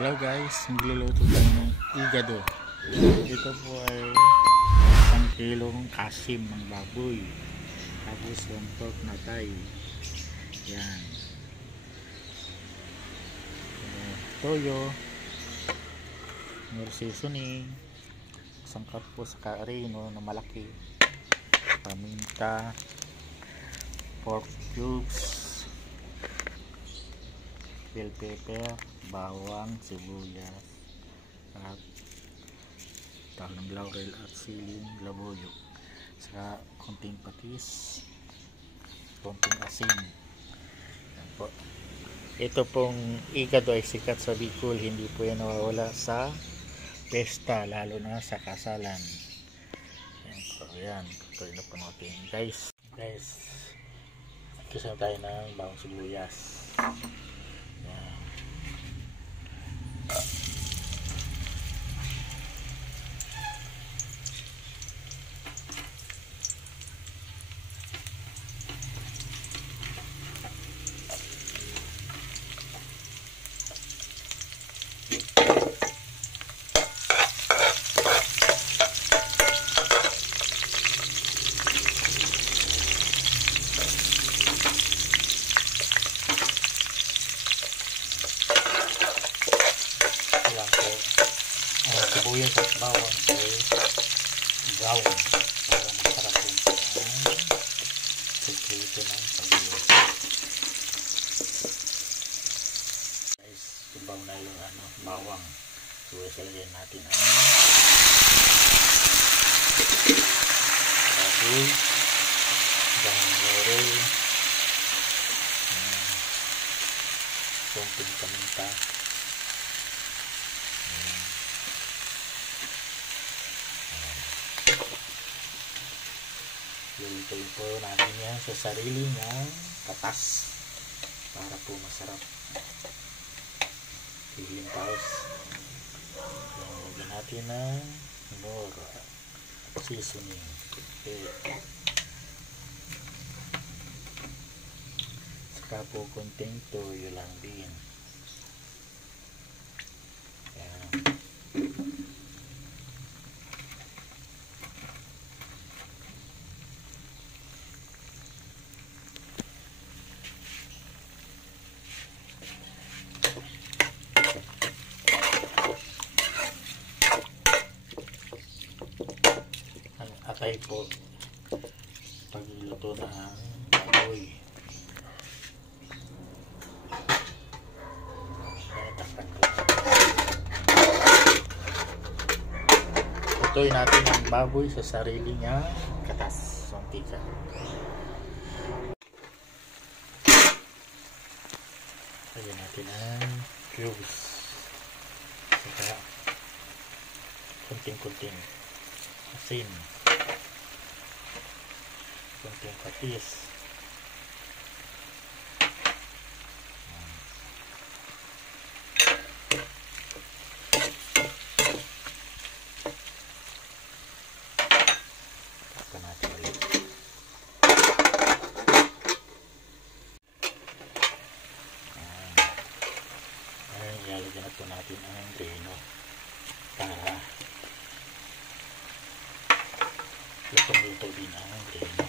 Hello guys, magluluto tayo ng igado. Ito po ay 1 kilong kasim ng baboy, tapos 1 pork na thigh. Yan, toyo, more seasoning, sangkap po sa karino na malaki, paminta, pork cubes, bell pepper, bawang, sibuyas, at tawag ng laurel at siling, labuyo, saka konting patis, konting asin. Yan po. Ito pong igado ay sikat sa Bicol, hindi po yan nawawala sa pesta, lalo na sa kasalan. Yan po, yan. Tuloy na po natin guys. Kisa tayo ng bawang sibuyas. Yan. Sibuyas at bawang ay brown para masarap yung sekreto ng sibuyas. Guys, tubaw na yung bawang. So isalagyan natin ang baboy, dahon laurel, konting paminta, lulutuin po natin yan sa sarili niyang katas para po masarap. Hihintaos. Lagyan natin ng more seasoning. Okay. Saka po konting toyo lang din. Yan. Atay po pagluluto ng baboy. Lutuin natin ang baboy sa sarili niya katas, mantika. Lagyan natin ang cubes, saka kunting-kunting asin, konting patis, takpan natin ulit. Ilalagyan na po natin ang grano para lutong-luto din ang grano.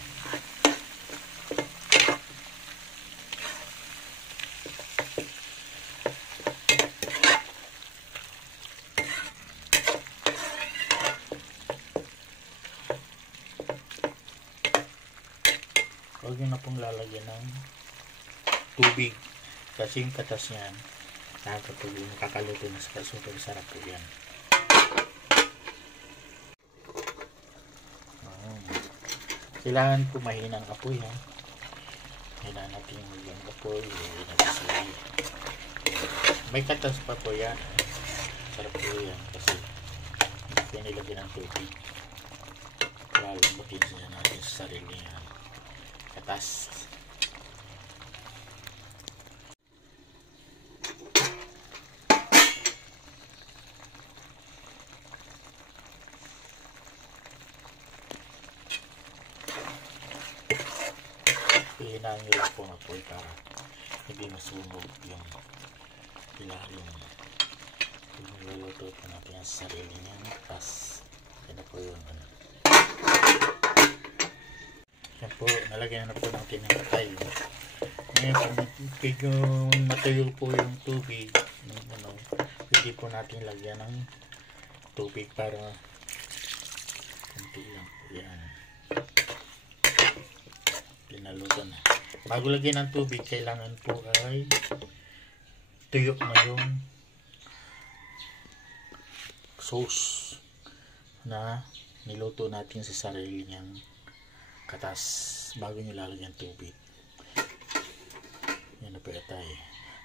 Huwag nyo na pong lalagyan ng tubig kasi yung katas yan nakakapag kakaluto na sa super sarap po yan. Kailangan po mahinang apoy ha. Hinaan natin yung apoy, may katas pa po yan. Sarap po yan kasi pinilagyan ng tubig. Lalambutin siya natin sa sarili yan katas. Hinahin nyo lang po ang apoy para hindi masunog yung ilalim. Niluluto po natin ang sarili niya. Tapos, yan na po yung ano. Yan po, nalagyan na po natin ng tayo. Ngayon, kung matuyo po yung tubig, ano, pwede po natin lagyan ng tubig para kunti lang po yan. Pinaluto na. Bago lagyan ng tubig, kailangan po ay tuyo na yung sauce na niluto natin sa sarili niyang katas bago nyo lalagyan tubig. Yan na po tayo.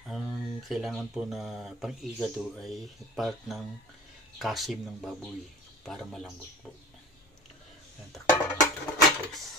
Ang kailangan po na pang-igado ay part ng kasim ng baboy para malambot po. Yan, takpan natin. Yes.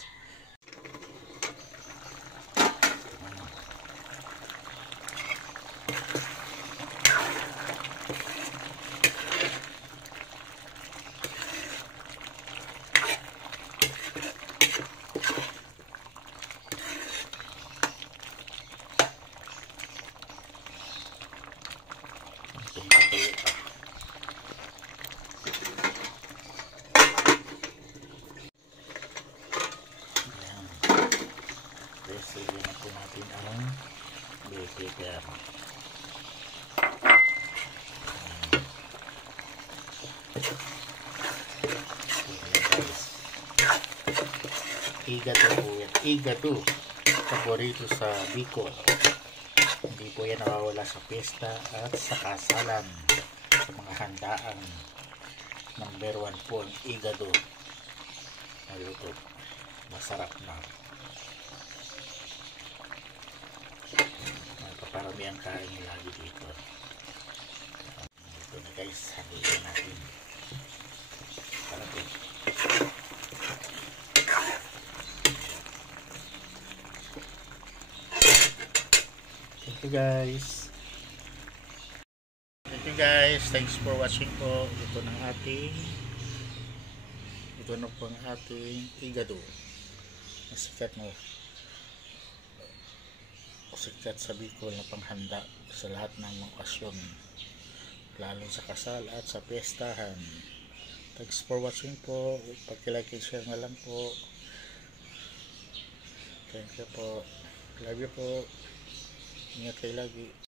Silagyan na po natin ang bell pepper. Igato po yan. Igato. Paborito sa Bicol. Hindi po yan nawawala sa pesta at sa kasalan. Sa mga handaan. Number 1 po ang igado. Maluto. Masarap na. Paparami ang kain nyo lagi dito. Ito na guys, haluin natin. Para po. Thank you guys. Thank you guys. Thanks for watching po. Ito na po ang ating igado. Masikat na. Sikat sa Bicol na panghanda sa lahat ng mga okasyon, lalo sa kasal at sa piyestahan. Thanks for watching po. Pag-like and share na lang po. Thank you po. Love you po. Ingat kayo lagi.